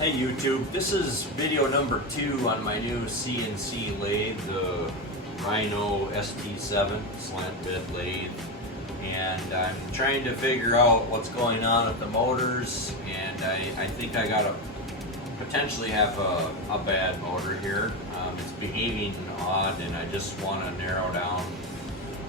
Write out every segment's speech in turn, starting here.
Hey YouTube, this is video number 2 on my new CNC lathe, the Rhino ST7 slant bed lathe, and I'm trying to figure out what's going on with the motors, and I think I gotta potentially have a bad motor here. It's behaving odd, and I just want to narrow down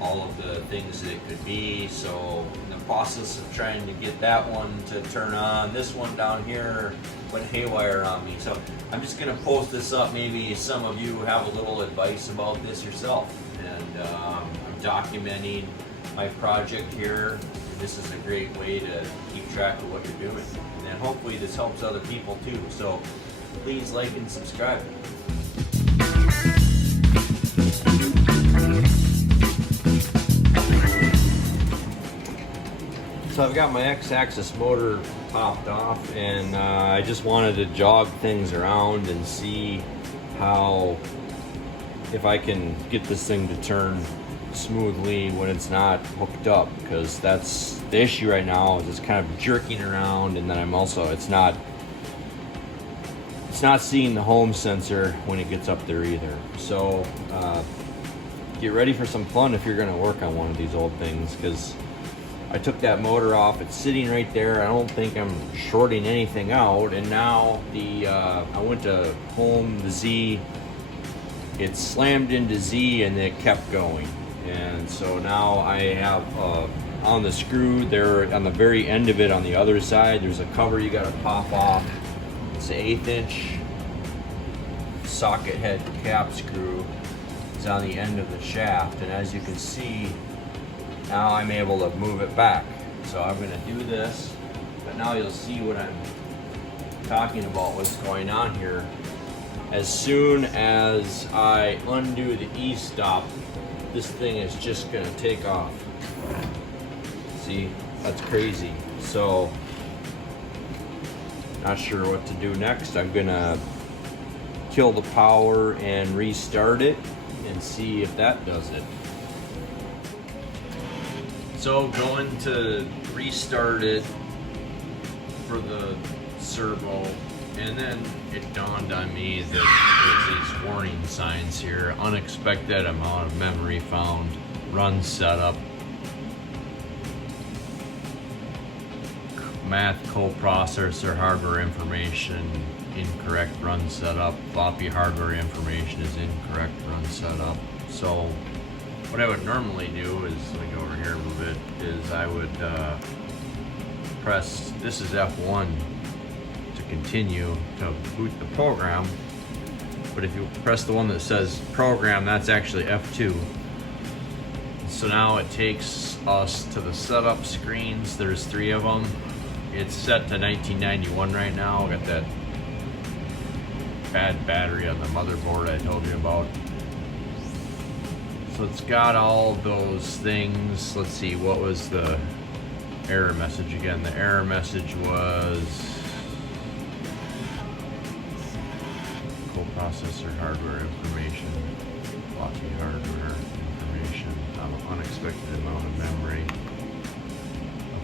all of the things that it could be. So in the process of trying to get that one to turn on, this one down here went haywire on me. So I'm just going to post this up. Maybe some of you have a little advice about this yourself. And I'm documenting my project here. This is a great way to keep track of what you're doing. And hopefully this helps other people too. So please like and subscribe. So I've got my X-axis motor popped off, and I just wanted to jog things around and see if I can get this thing to turn smoothly when it's not hooked up, because that's the issue right now. Is it's kind of jerking around, and then it's not seeing the home sensor when it gets up there either. So get ready for some fun if you're going to work on one of these old things, because I took that motor off. It's sitting right there. I don't think I'm shorting anything out. And now I went to home the Z. It slammed into Z and it kept going. And so now I have on the screw there on the very end of it on the other side, there's a cover you got to pop off. It's an 1/8 inch socket head cap screw. It's on the end of the shaft. And as you can see, now I'm able to move it back. So I'm going to do this, but now you'll see what I'm talking about, what's going on here. As soon as I undo the E-stop, this thing is just going to take off. See, that's crazy. So, not sure what to do next. I'm going to kill the power and restart it and see if that does it. So going to restart it for the servo, and then it dawned on me that there's these warning signs here. Unexpected amount of memory found, run setup, math coprocessor hardware information, incorrect run setup, floppy hardware information is incorrect run setup. So what I would normally do is, let me go over here a little bit, is I would press, this is F1 to continue to boot the program, but if you press the one that says program, that's actually F2. So now it takes us to the setup screens. There's 3 of them. It's set to 1991 right now. Got that bad battery on the motherboard I told you about. So it's got all those things. Let's see, what was the error message again? The error message was coprocessor hardware information, floppy hardware information, unexpected amount of memory.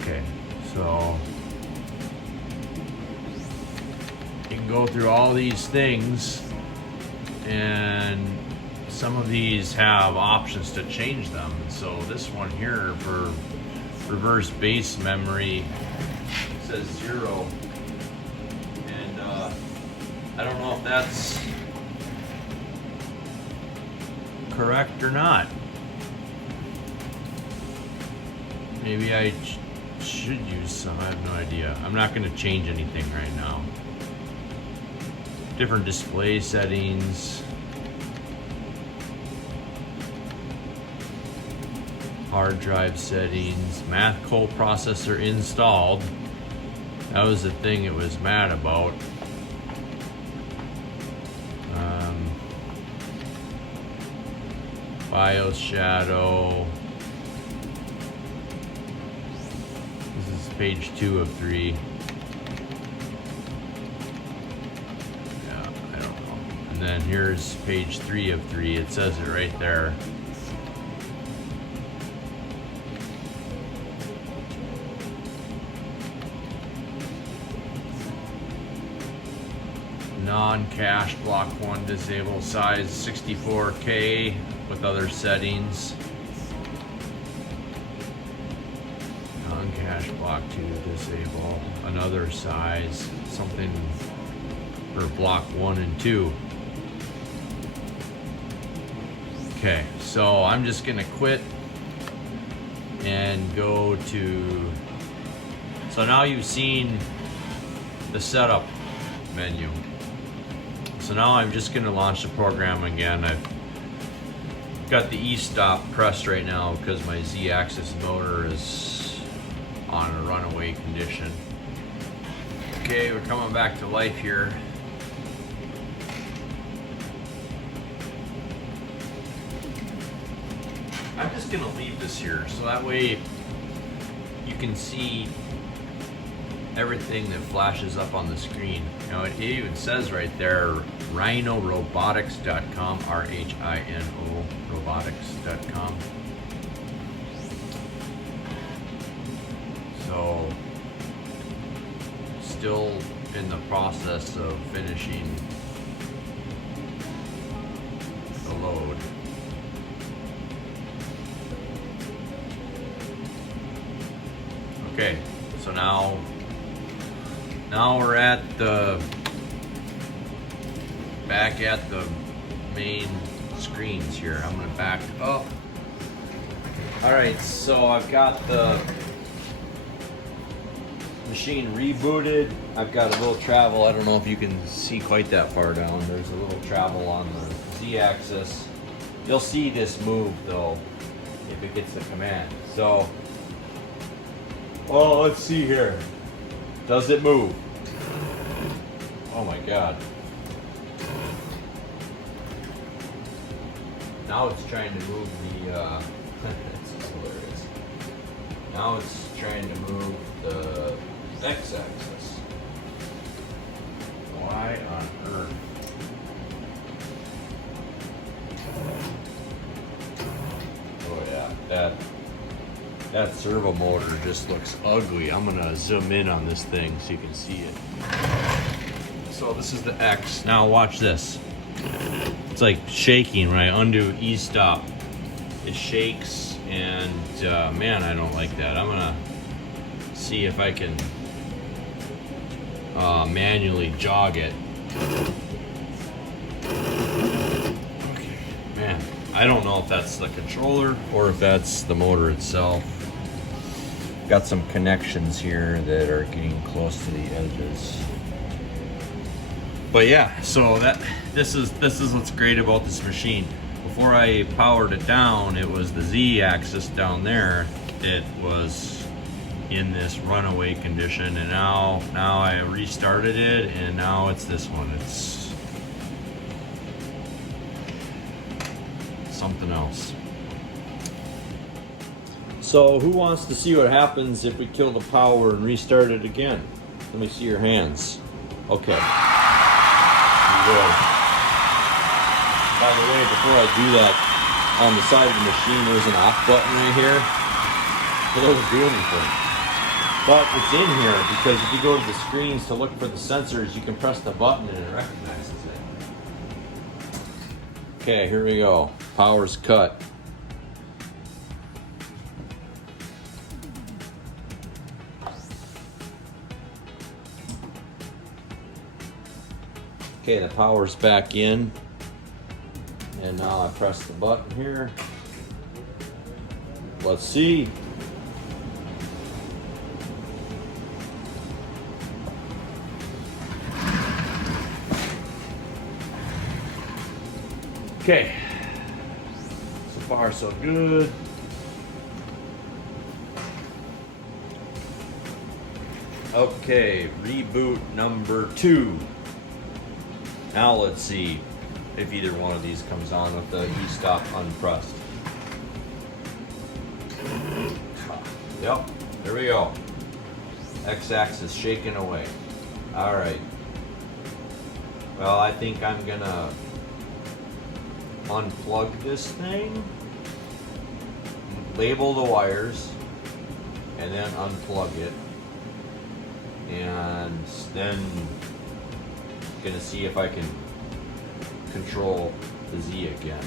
Okay, so you can go through all these things, and some of these have options to change them. So this one here for reverse base memory says 0, and I don't know if that's correct or not. Maybe I should use some, I have no idea. I'm not going to change anything right now. Different display settings, hard drive settings, math coprocessor installed. That was the thing it was mad about. BIOS shadow. This is page 2 of 3. Yeah, I don't know. And then here's page 3 of 3. It says it right there. non-cache block 1 disable, size 64K with other settings. Non-cache block 2 disable, another size, something for block 1 and 2. Okay, so I'm just gonna quit and go to, so now you've seen the setup menu. So now I'm just gonna launch the program again. I've got the E-stop pressed right now because my Z-axis motor is on a runaway condition. Okay, we're coming back to life here. I'm just gonna leave this here so that way you can see everything that flashes up on the screen. You know, it even says right there, rhinorobotics.com, R-H-I-N-O robotics.com. So, still in the process of finishing the load. Okay, so now we're at back at the main screens here. I'm gonna back up. All right, so I've got the machine rebooted. I've got a little travel. I don't know if you can see quite that far down. There's a little travel on the Z-axis. You'll see this move though if it gets the command. So, oh, let's see here. Does it move? Oh my God. Now it's trying to move the, this is hilarious. Now it's trying to move the X-axis. Why on earth? Oh yeah, that servo motor just looks ugly. I'm gonna zoom in on this thing so you can see it. So this is the X. Now watch this. It's like shaking when I undo E-stop. It shakes and man, I don't like that. I'm gonna see if I can manually jog it. Okay, man, I don't know if that's the controller or if that's the motor itself. Got some connections here that are getting close to the edges. But yeah, so this is what's great about this machine. Before I powered it down, it was the Z-axis down there. It was in this runaway condition, and now I restarted it, and now it's this one. It's something else. So who wants to see what happens if we kill the power and restart it again? Let me see your hands. Okay. Good. By the way, before I do that, on the side of the machine there's an off button right here. It doesn't do anything. But it's in here because if you go to the screens to look for the sensors, you can press the button and it recognizes it. Okay, here we go. Power's cut. Okay, the power's back in. And now I press the button here. Let's see. Okay. So far, so good. Okay, reboot number 2. Now let's see if either one of these comes on with the E-stop unpressed. Yep, there we go. X-axis shaking away. All right. Well, I think I'm gonna unplug this thing, label the wires, and then unplug it, and then gonna see if I can control the Z again.